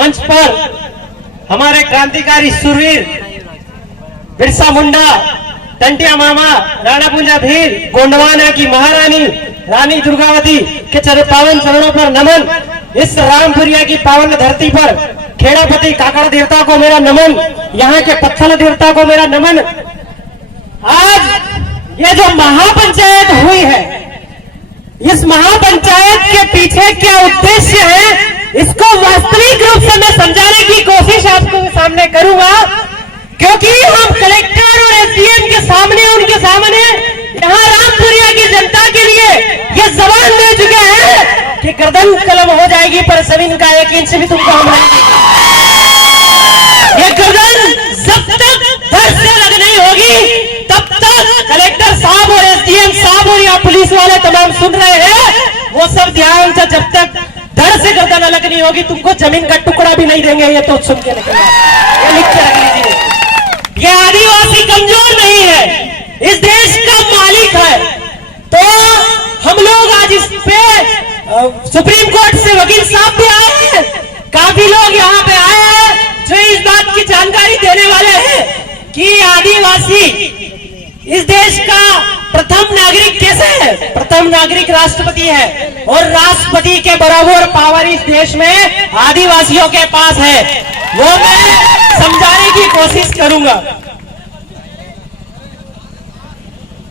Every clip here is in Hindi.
मंच पर हमारे क्रांतिकारी शूरवीर बिरसा मुंडा, टंटिया मामा, राणा पुंजा धीर, गोंडवाना की महारानी रानी दुर्गावती के पावन चरणों पर नमन। इस रामपुरिया की पावन धरती पर खेड़ापति काकड़ देवता को मेरा नमन, यहाँ के पत्थल देवता को मेरा नमन। आज ये जो महापंचायत हुई है, इस महापंचायत के पीछे क्या उद्देश्य है, इसको वास्तविक रूप से मैं समझाने की कोशिश आपको सामने करूंगा, क्योंकि हम कलेक्टर और एसडीएम के सामने, उनके सामने यहाँ रामपुरिया की जनता के लिए ये जबान दे चुके हैं कि गर्दन कलम हो जाएगी पर जमीन का 1 इंच भी तुमको हम नहीं देंगे। ये गर्दन जब तक धड़ से अलग नहीं होगी तब तक कलेक्टर साहब और एसडीएम साहब और यहाँ पुलिस वाले तमाम सुन रहे हैं, वो सब ध्यान से, जब तक धड़ से गर्दन अलग नहीं होगी तुमको जमीन का टुकड़ा भी नहीं देंगे। ये तो सुन के निकलना, ये लिख के रख लीजिए। ये आदिवासी कमजोर नहीं है, इस देश का मालिक है। तो हम लोग आज इस पे सुप्रीम कोर्ट से वकील साहब भी आए हैं, काफी लोग यहाँ पे आए हैं जो इस बात की जानकारी देने वाले हैं कि आदिवासी इस देश का प्रथम नागरिक कैसे है। प्रथम नागरिक राष्ट्रपति है और राष्ट्रपति के बराबर पावर इस देश में आदिवासियों के पास है, वो मैं समझाने की कोशिश करूंगा।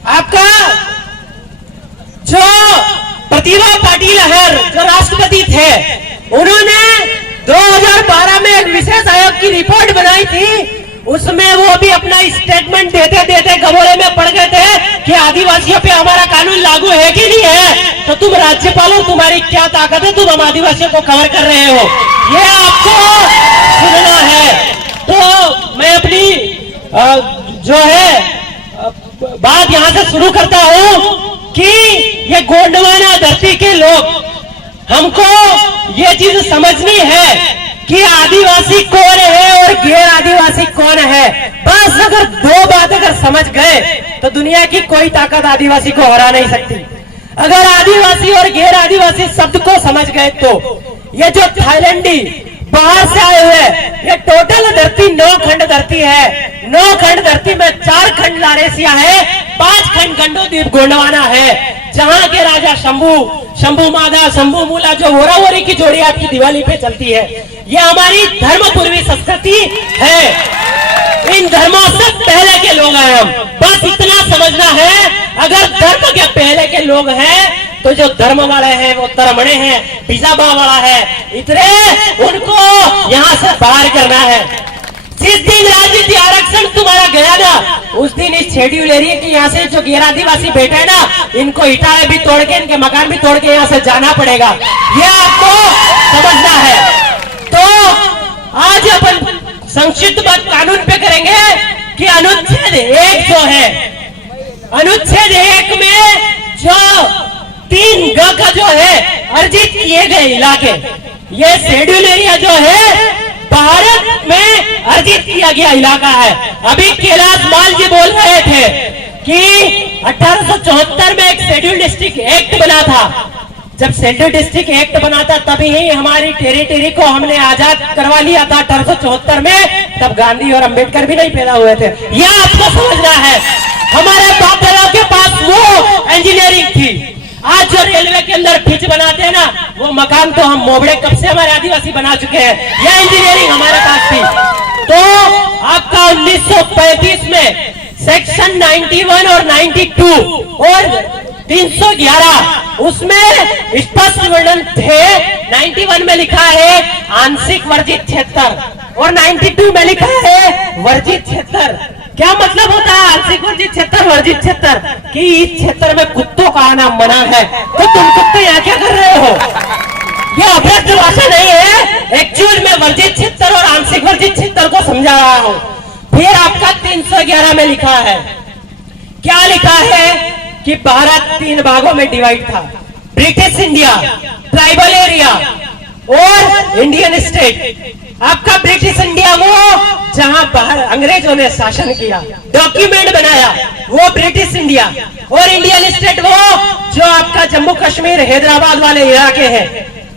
आपका जो प्रतिभा पाटिल हर जो राष्ट्रपति थे, उन्होंने 2012 में एक विशेष आयोग की रिपोर्ट बनाई थी, उसमें वो भी अपना स्टेटमेंट देते देते गबोले में पड़ गए थे कि आदिवासियों पे हमारा कानून लागू है कि नहीं है। तो तुम राज्यपाल हो, तुम्हारी क्या ताकत है, तुम हम आदिवासियों को कवर कर रहे हो, ये आपको सुनना है। तो मैं अपनी जो है बात यहां से शुरू करता हूं कि ये गोंडवाना धरती के लोग, हमको ये चीज समझनी है कि आदिवासी कौन है और गैर आदिवासी कौन है। बस अगर 2 बात अगर समझ गए तो दुनिया की कोई ताकत आदिवासी को हरा नहीं सकती। अगर आदिवासी और गैर आदिवासी शब्द को समझ गए तो ये जो थाईलैंडी बाहर से आए हुए, ये टोटल धरती 9 खंड धरती है। 9 खंड धरती में 4 खंड लारेसिया है, 5 खंड गंडोद्वीप गोंडवाना है, जहां के राजा शंभू माधा, शंभू मूला, जो होरावोरी की जोड़ी आपकी दिवाली पे चलती है, ये हमारी धर्म पूर्वी संस्कृति है। इन धर्मों से पहले के लोग हैं हम, बस इतना समझना है। अगर धर्म के पहले के लोग हैं तो जो धर्म वाले हैं वो तरमणे हैं, पिजाबा वाला है, इतने उनको यहाँ से बाहर करना है। जिस दिन राजनीति आरक्षण तुम्हारा गया ना, उस दिन इस शेड्यूल एरिया की यहाँ से जो गैर आदिवासी बैठे हैं ना, इनको इटारे भी तोड़ के, इनके मकान भी तोड़ के यहाँ से जाना पड़ेगा, ये आपको समझना है। तो आज अपन संक्षिप्त बात कानून पे करेंगे कि अनुच्छेद 1 जो है, अनुच्छेद 1 में जो 3 ग का जो है अर्जित किए गए इलाके, ये शेड्यूल एरिया जो है भारत में अर्जित किया गया इलाका है। अभी कैलाश माल जी बोल रहे थे कि 1874 में एक शेड्यूल डिस्ट्रिक्ट एक्ट बना था। जब शेड्यूल डिस्ट्रिक्ट एक्ट बना था तभी ही हमारी टेरिटरी को हमने आजाद करवा लिया था 1874 में, तब गांधी और अंबेडकर भी नहीं पैदा हुए थे। यह आपको समझना है। हमारे बाप दादा के पास वो इंजीनियरिंग थी। आज जो रेलवे के अंदर पिच बनाते हैं ना, वो मकान तो हम मोबड़े कब से हमारे आदिवासी बना चुके हैं, यह इंजीनियरिंग हमारे पास थी। तो आपका 1935 में सेक्शन 91 और 92 और 311 उसमें स्पष्ट वर्णन थे। 91 में लिखा है आंशिक वर्जित क्षेत्र और 92 में लिखा है वर्जित क्षेत्र। क्या मतलब होता है आंशिक वर्जित क्षेत्र, वर्जित क्षेत्र? कि इस क्षेत्र में कुत्तों का आना मना है, तो तुम कुत्ते यहाँ क्या कर रहे हो? ये अभ्यस्त भाषा नहीं है, एक्चुअल में वर्जित क्षेत्र और आंशिक वर्जित क्षेत्र को समझा रहा हूँ। फिर आपका 311 में लिखा है, क्या लिखा है कि भारत 3 भागों में डिवाइड था, ब्रिटिश इंडिया, ट्राइबल एरिया और इंडियन स्टेट। आपका ब्रिटिश इंडिया वो जहां बाहर अंग्रेजों ने शासन किया, डॉक्यूमेंट बनाया, वो ब्रिटिश इंडिया, और इंडियन स्टेट वो जो आपका जम्मू कश्मीर हैदराबाद वाले इलाके हैं।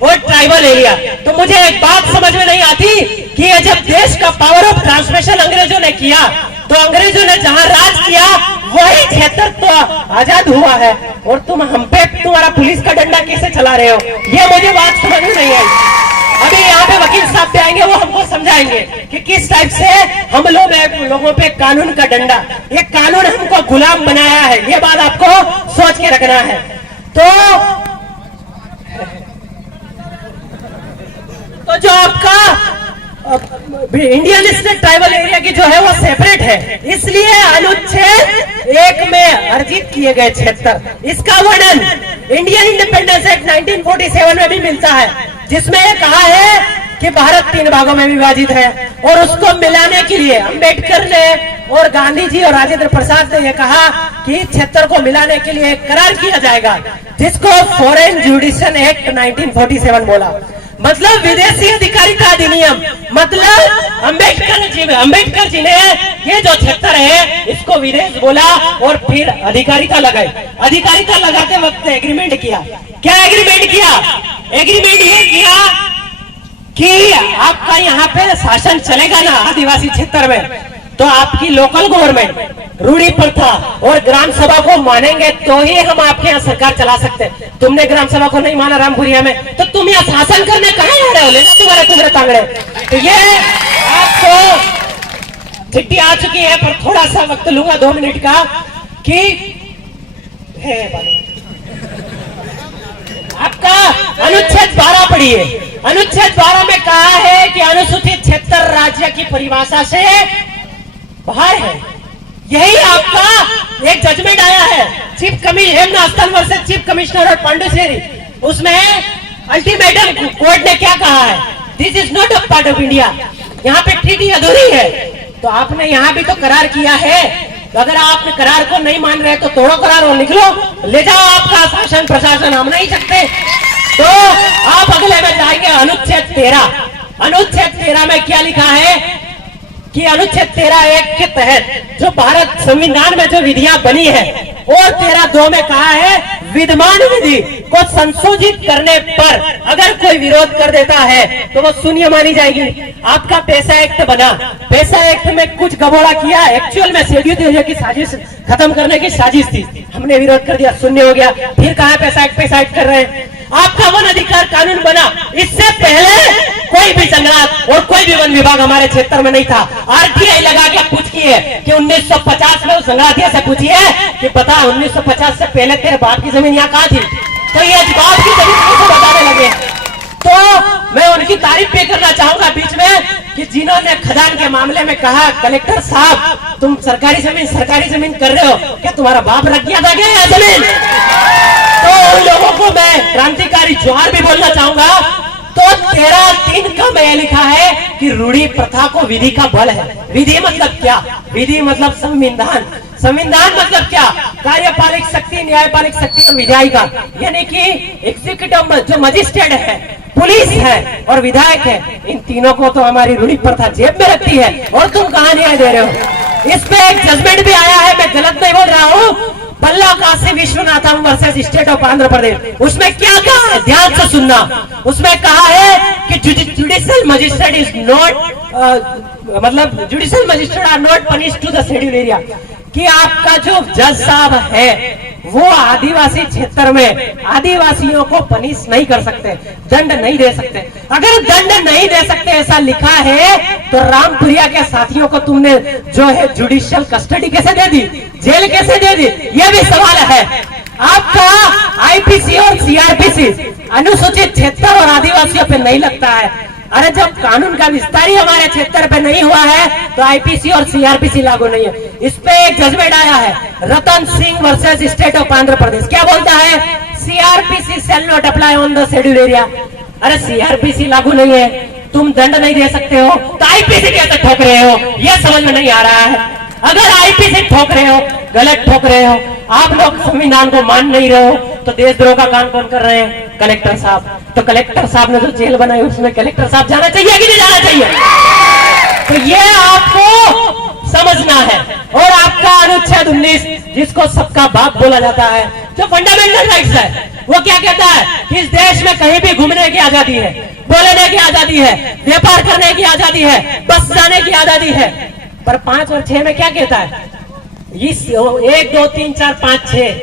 और ट्राइबल एरिया। तो मुझे एक बात समझ में नहीं आती कि ये जब देश का पावर ऑफ ट्रांसमिशन अंग्रेजों ने किया, तो अंग्रेजों ने जहां राज किया वही क्षेत्र तो आजाद हुआ है, और तुम हम पे तुम्हारा पुलिस का डंडा कैसे चला रहे हो, ये मुझे बात समझ में नहीं आई। अभी यहाँ पे वकील साहब पे आएंगे, वो हमको समझाएंगे कि किस टाइप से हम लोगों पे कानून का डंडा, ये कानून हमको गुलाम बनाया है, ये बात आपको सोच के रखना है। तो जो आपका इंडियन स्टेट ट्राइबल एरिया की जो है वो सेपरेट है, इसलिए अनुच्छेद 1 में अर्जित किए गए क्षेत्र, इसका वर्णन इंडियन इंडिपेंडेंस एक्ट 1947 में भी मिलता है, जिसमें यह कहा है कि भारत 3 भागों में विभाजित है, और उसको मिलाने के लिए अंबेडकर ने और गांधी जी और राजेंद्र प्रसाद ने यह कहा कि इस क्षेत्र को मिलाने के लिए एक करार किया जाएगा, जिसको फॉरेन जुडिशियल एक्ट 1947 बोला, मतलब विदेशी अधिकारिता अधिनियम। मतलब अंबेडकर जी ने ये जो क्षेत्र है इसको विदेश बोला, और फिर अधिकारिता लगाई। अधिकारिता लगाते वक्त एग्रीमेंट किया। क्या एग्रीमेंट किया? एग्रीमेंट ये किया कि आपका यहाँ पे शासन चलेगा ना आदिवासी क्षेत्र में, तो आपकी लोकल गवर्नमेंट रूढ़ी प्रथा और ग्राम सभा को मानेंगे तो ही हम आपके यहाँ सरकार चला सकते हैं। तुमने ग्राम सभा को नहीं माना रामपुरिया में, तो तुम यहाँ शासन करने कहाँ आ रहे हो? लेना तुम्हारे तांगड़े। तो ये आपको चिट्ठी आ चुकी है, पर थोड़ा सा वक्त लूंगा 2 मिनट का कि आपका अनुच्छेद 12 पढ़िए। अनुच्छेद 12 में कहा है कि अनुसूचित क्षेत्र राज्य की परिभाषा से बाहर है। यही आपका एक जजमेंट आया है चीफ कमिश्नर चीफ कमिश्नर और पांडुचेरी, उसमें अल्टीमेटम कोर्ट ने क्या कहा है? This is not a part of India, यहाँ पे ट्रीटी अधूरी है। तो आपने यहाँ भी तो करार किया है, तो अगर आप करार को नहीं मान रहे तो तोड़ो करार और निकलो, ले जाओ आपका शासन प्रशासन, हम नहीं सकते। तो आप अगले में जाएंगे अनुच्छेद 13। अनुच्छेद 13 में क्या लिखा है कि अनुच्छेद 13(1) के तहत जो भारत संविधान में जो विधियां बनी है, और 13(2) में कहा है विद्यमान विधि को संशोधित करने पर अगर कोई विरोध कर देता है तो वो शून्य मानी जाएगी। आपका पैसा एक्ट बना, पैसा एक्ट में कुछ गबोड़ा किया, एक्चुअल में शेड्यूल एरिया की साजिश खत्म करने की साजिश थी, हमने विरोध कर दिया, शून्य हो गया। फिर कहा पैसा एक्ट कर रहे हैं। आपका वन अधिकार कानून बना, इससे पहले कोई भी जंगलात और कोई भी वन विभाग हमारे क्षेत्र में नहीं था। आरटीआई लगा के पूछिए कि 1950 में उस संग्राधिया से पूछिए कि बता 1950 से पहले तेरे बाप की जमीन यहाँ कहाँ थी, तो ये बाप की जमीन कैसे बताने लगे। तो मैं उनकी तारीफ भी करना चाहूंगा बीच में कि जिन्होंने खदान के मामले में कहा कलेक्टर साहब तुम सरकारी जमीन कर रहे हो, क्या तुम्हारा बाप रख गया था क्या जमीन? तो उन लोगों को मैं क्रांतिकारी जोहार भी बोलना चाहूंगा। तो 13(3) का में लिखा है कि रूढ़ी प्रथा को विधि का बल है। विधि मतलब क्या? विधि मतलब संविधान। संविधान मतलब क्या? कार्यपालिक शक्ति, न्यायपालिक शक्ति और विधायिका, यानी कि एग्जीक्यूटिव जो मजिस्ट्रेट है, पुलिस है और विधायक है, इन तीनों को तो हमारी रूढ़ी प्रथा जेब में रखती है, और तुम कहां न्याय दे रहे हो? इस पे एक जजमेंट भी आया है, मैं गलत नहीं बोल रहा हूँ, Palla Kashi Vishwanatham versus state of Andhra Pradesh. उसमें क्या कहा है, ध्यान से सुनना। उसमें कहा है कि जुडिशियल मजिस्ट्रेट इज नॉट मतलब judicial magistrate are not punish to the schedule area, कि आपका जो जज साहब है वो आदिवासी क्षेत्र में आदिवासियों को पनिश नहीं कर सकते, दंड नहीं दे सकते। अगर दंड नहीं दे सकते ऐसा लिखा है तो रामपुरिया के साथियों को तुमने जो है जुडिशियल कस्टडी कैसे दे दी, जेल कैसे दे दी, यह भी सवाल है। आपका आईपीसी और सीआरपीसी अनुसूचित क्षेत्र और आदिवासियों पे नहीं लगता है। अरे जब कानून का विस्तार ही हमारे क्षेत्र पे नहीं हुआ है तो आईपीसी और सीआरपीसी लागू नहीं है। इस पे एक जजमेंट आया है, Ratan Singh versus state of Andhra Pradesh. क्या बोलता है? CrPC shall not apply on the schedule area. अरे सीआरपीसी लागू नहीं है, तुम दंड नहीं दे सकते हो, तो आईपीसी कैसे ठोक रहे हो, यह समझ में नहीं आ रहा है। अगर आईपीसी ठोक रहे हो, गलत ठोक रहे हो, आप लोग संविधान को मान नहीं रहे हो, तो देशद्रोह का काम कौन कर रहे हैं? कलेक्टर साहब। तो कलेक्टर साहब ने जो जेल बनाई उसमें कलेक्टर साहब जाना चाहिए कि नहीं जाना चाहिए? तो ये आपको समझना है। और आपका अनुच्छेद 19 जिसको सबका बाप बोला जाता है, जो फंडामेंटल राइट्स है। वो क्या कहता है कि इस देश में कहीं भी घूमने की आजादी है, बोलने की आजादी है, व्यापार करने की आजादी है, बस जाने की आजादी है। पर 5 और 6 में क्या कहता है? इस 1 2 3 4 5 6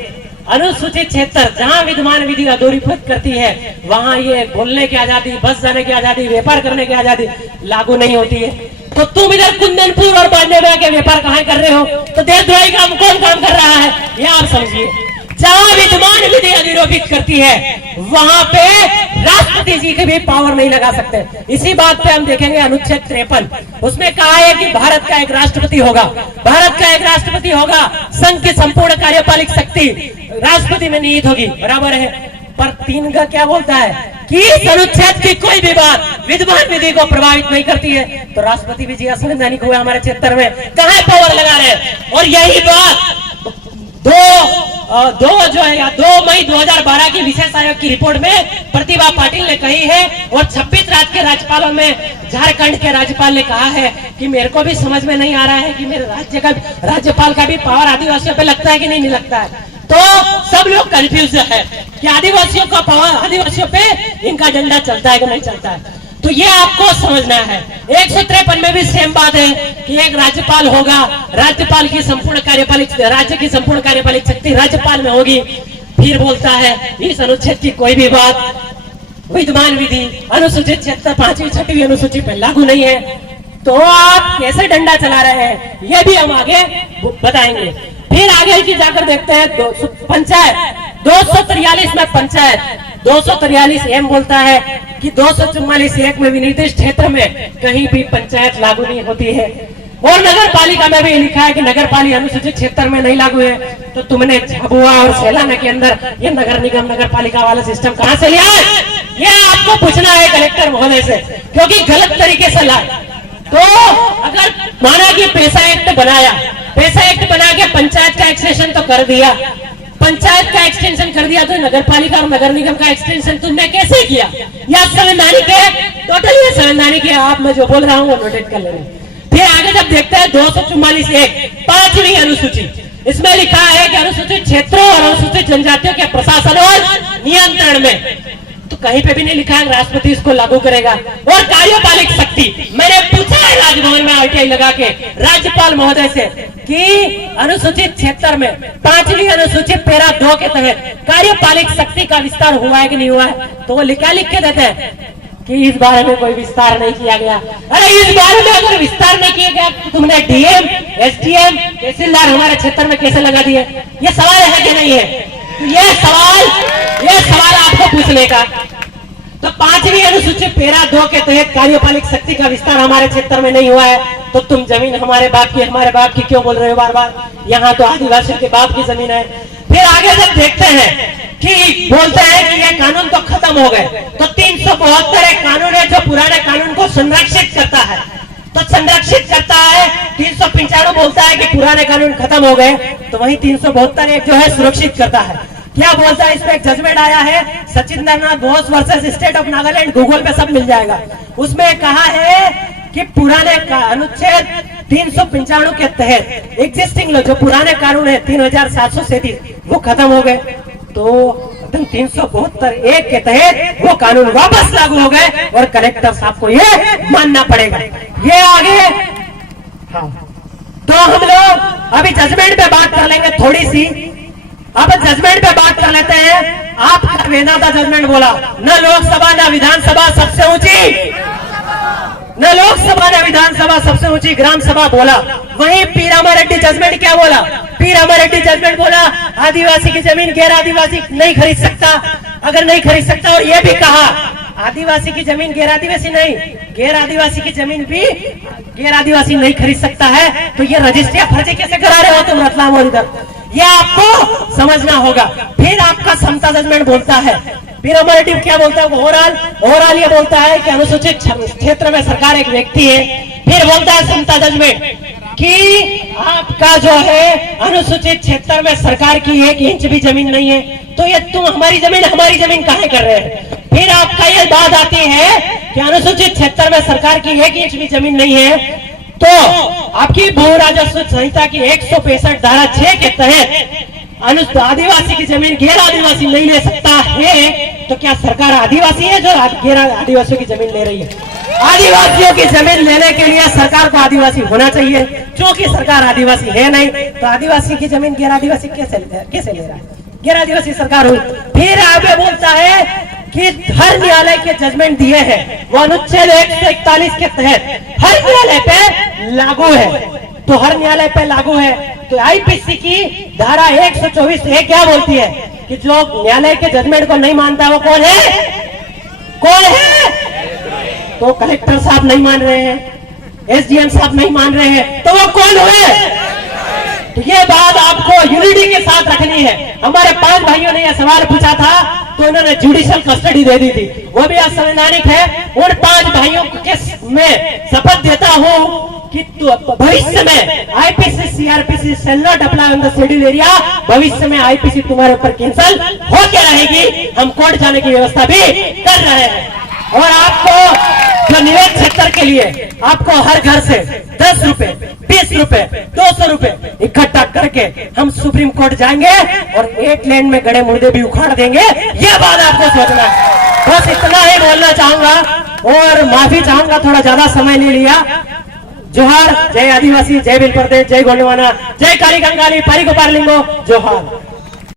अनुसूचित क्षेत्र जहां विद्यमान विधि अधूरीभूत करती है, वहां ये बोलने की आजादी, बस जाने की आजादी, व्यापार करने की आजादी लागू नहीं होती है। तो तुम इधर कुंदनपुर और बांधे में आके व्यापार कहाँ कर रहे हो? तो देशद्रोही काम कौन काम कर रहा है ये आप समझिए। जहां विद्यमान विधि अधिरोपित करती है वहां पे राष्ट्रपति जी के भी पावर नहीं लगा सकते। इसी बात पे हम देखेंगे अनुच्छेद 53, उसमें कहा है कि भारत का एक राष्ट्रपति होगा, भारत का एक राष्ट्रपति होगा, संघ की संपूर्ण कार्यपालिक शक्ति राष्ट्रपति में निहित होगी, बराबर है। पर 3 का क्या बोलता है कि अनुच्छेद की कोई भी बात विद्यमान विधि को प्रभावित नहीं करती है। तो राष्ट्रपति भी जी असंवैधानिक हुए हमारे क्षेत्र में, कहां पावर लगा रहे हैं? और यही बात 2 मई 2012 की विशेष आयोग की रिपोर्ट में प्रतिभा पाटिल ने कही है, और 26 राज्य के राज्यपालों में झारखंड के राज्यपाल ने कहा है कि मेरे को भी समझ में नहीं आ रहा है कि मेरे राज्य का राज्यपाल का भी पावर आदिवासियों पे लगता है कि नहीं लगता है। तो सब लोग कंफ्यूज है कि आदिवासियों का पावर, आदिवासियों पे इनका झंडा चलता है कि नहीं चलता है। तो ये आपको समझना है। 153 में भी सेम बात है कि एक राज्यपाल होगा, राज्यपाल की संपूर्ण कार्यपालिक, राज्य की संपूर्ण कार्यपालिक शक्ति राज्यपाल में होगी। फिर बोलता है इस अनुच्छेद की कोई भी बात विद्यमान विधि अनुसूचित क्षेत्र 5वीं 6वीं अनुसूची पर लागू नहीं है। तो आप कैसे डंडा चला रहे हैं ये भी हम आगे बताएंगे। फिर आगे की जाकर देखते हैं पंचायत 243 में पंचायत 243 एम बोलता है कि 244 में विनिर्दिष्ट क्षेत्र में कहीं भी पंचायत लागू नहीं होती है। और नगर पालिका में भी लिखा है कि नगर पालिका अनुसूचित क्षेत्र में नहीं लागू है। तो तुमने झाबुआ और सेलाना के अंदर ये नगर निगम नगर पालिका वाला सिस्टम कहां से लिया है? ये आपको पूछना है कलेक्टर महोदय से, क्योंकि गलत तरीके से लाए। तो अगर माना कि पैसा एक्ट बनाया, पैसा एक्ट बना के पंचायत का एक्सटेंशन तो कर दिया, पंचायत का एक्सटेंशन कर दिया, तो नगर पालिका और नगर निगम का एक्सटेंशन तुमने कैसे किया? या संवैधानिक है? टोटली संवैधानिक है। आप मैं जो बोल रहा हूँ वो नोटेट कर लेंगे। फिर आगे जब देखते हैं 244(1) 5वीं अनुसूची, इसमें लिखा है कि अनुसूचित क्षेत्रों और अनुसूचित जनजातियों के प्रशासन और नियंत्रण में, तो कहीं पे भी नहीं लिखा है राष्ट्रपति इसको लागू करेगा। और कार्यपालिक शक्ति, मैंने पूछा है राजभवन में आरटीआई लगा के राज्यपाल महोदय से कि अनुसूचित क्षेत्र में 5वीं अनुसूचित पैरा 2 के तहत कार्यपालिक शक्ति का विस्तार हुआ है कि नहीं हुआ है? तो वो लिख के देते हैं कि इस बारे में कोई विस्तार नहीं किया गया। अरे इस बारे में अगर विस्तार नहीं किया गया तो तुमने डीएम, एसडीएम, तहसीलदार हमारे क्षेत्र में कैसे लगा दिए? ये सवाल है कि नहीं है? तो ये सवाल आपको पूछने का। तो 5वीं अनुसूचित पैरा 2 के तहत कार्यपालिक शक्ति का विस्तार हमारे क्षेत्र में नहीं हुआ है, तो तुम जमीन हमारे बाप की क्यों बोल रहे हो बार बार? यहाँ तो आदिवासियों के बाप की जमीन है। फिर आगे जब देखते हैं कि बोलते हैं कि ये कानून तो खत्म हो गए, तो 372 एक कानून है जो पुराने कानून को संरक्षित करता है। तो संरक्षित करता है 395 बोलता है कि पुराने कानून खत्म हो गए, तो वही 372 एक जो है सुरक्षित करता है। क्या बोलता है? इसमें एक जजमेंट आया है Sachindranath Bose versus state of Nagaland, Google पे सब मिल जाएगा। उसमें कहा है कि पुराने का अनुच्छेद 395 के तहत एग्जिस्टिंग जो पुराने कानून है 3737 वो खत्म हो गए, तो 372(1) के तहत वो कानून वापस लागू हो गए और कलेक्टर साहब को ये मानना पड़ेगा। ये आगे तो हम लोग अभी जजमेंट पे बात कर लेंगे थोड़ी सी। अब जजमेंट पे बात कर लेते हैं। आपका वेदांता जजमेंट बोला न लोकसभा न विधानसभा सबसे ऊंची, न लोकसभा न विधानसभा सबसे ऊंची ग्राम सभा बोला। वहीं पी रामारेड्डी जजमेंट क्या बोला? पी रामारेड्डी जजमेंट बोला आदिवासी की जमीन गैर आदिवासी नहीं खरीद सकता। अगर नहीं खरीद सकता, और ये भी कहा आदिवासी की जमीन गैर आदिवासी नहीं, गैर आदिवासी की जमीन भी गैर आदिवासी नहीं खरीद सकता है। तो ये रजिस्ट्रियां फर्जी कैसे करा रहे हो तुम रतलाम और इधर? ये आपको समझना होगा। फिर आपका समता जजमेंट बोलता है, फिर हमारे क्या बोलता है? ओवरऑल ये बोलता है कि अनुसूचित क्षेत्र में सरकार एक व्यक्ति है। फिर बोलता है समता जजमेंट कि आपका जो है अनुसूचित क्षेत्र में सरकार की 1 इंच भी जमीन नहीं है, तो ये तुम हमारी जमीन काहे कर रहे हैं? फिर आपका ये बात आती है कि अनुसूचित क्षेत्र में सरकार की 1 इंच भी जमीन नहीं है, तो आपकी भू राजस्व संहिता की 165 धारा 6 के तहत आदिवासी की जमीन गैर आदिवासी नहीं ले सकता है, तो क्या सरकार आदिवासी है जो गैर आदिवासियों की जमीन ले रही है? आदिवासियों की जमीन लेने के लिए सरकार को आदिवासी होना चाहिए, क्योंकि सरकार आदिवासी है नहीं, तो आदिवासी की जमीन गैर आदिवासी कैसे ले रहा है? गैर आदिवासी सरकार हुई। फिर आगे बोलता है कि हर न्यायालय के जजमेंट दिए हैं वो अनुच्छेद 141 के तहत हर न्यायालय पे लागू है, तो हर न्यायालय पे लागू है। तो आईपीसी की धारा 124 ए क्या बोलती है कि जो न्यायालय के जजमेंट को नहीं मानता वो कौन है? कौन है? तो कलेक्टर साहब नहीं मान रहे हैं, एसडीएम साहब नहीं मान रहे हैं, तो वो कौन हुए? तो ये बात आपको यूनिटी के साथ रखनी है। हमारे 5 भाइयों ने यह सवाल पूछा था तो उन्होंने जुडिशियल कस्टडी दे दी थी, वो भी असंवैधानिक है। उन 5 भाइयों के मैं शपथ देता हूं कि भविष्य में IPC CrPC shall not apply on the schedule area, भविष्य में आईपीसी तुम्हारे ऊपर कैंसल होके रहेगी। हम कोर्ट जाने की व्यवस्था भी कर रहे हैं। और आपको जो निवेश क्षेत्र के लिए आपको हर घर से 10 रुपए, 20 रुपए, 200 रुपए इकट्ठा करके हम सुप्रीम कोर्ट जाएंगे और 8 लेन में गड़े मुर्दे भी उखाड़ देंगे। ये बात आपको सोचना है। बस इतना ही बोलना चाहूंगा और माफी चाहूंगा, थोड़ा ज्यादा समय ले लिया। जोहार, जय आदिवासी, जय बिल प्रदेश, जय गोंडवाना, जय काली कंगाली, पारी गोपाल लिंगो, जोहार।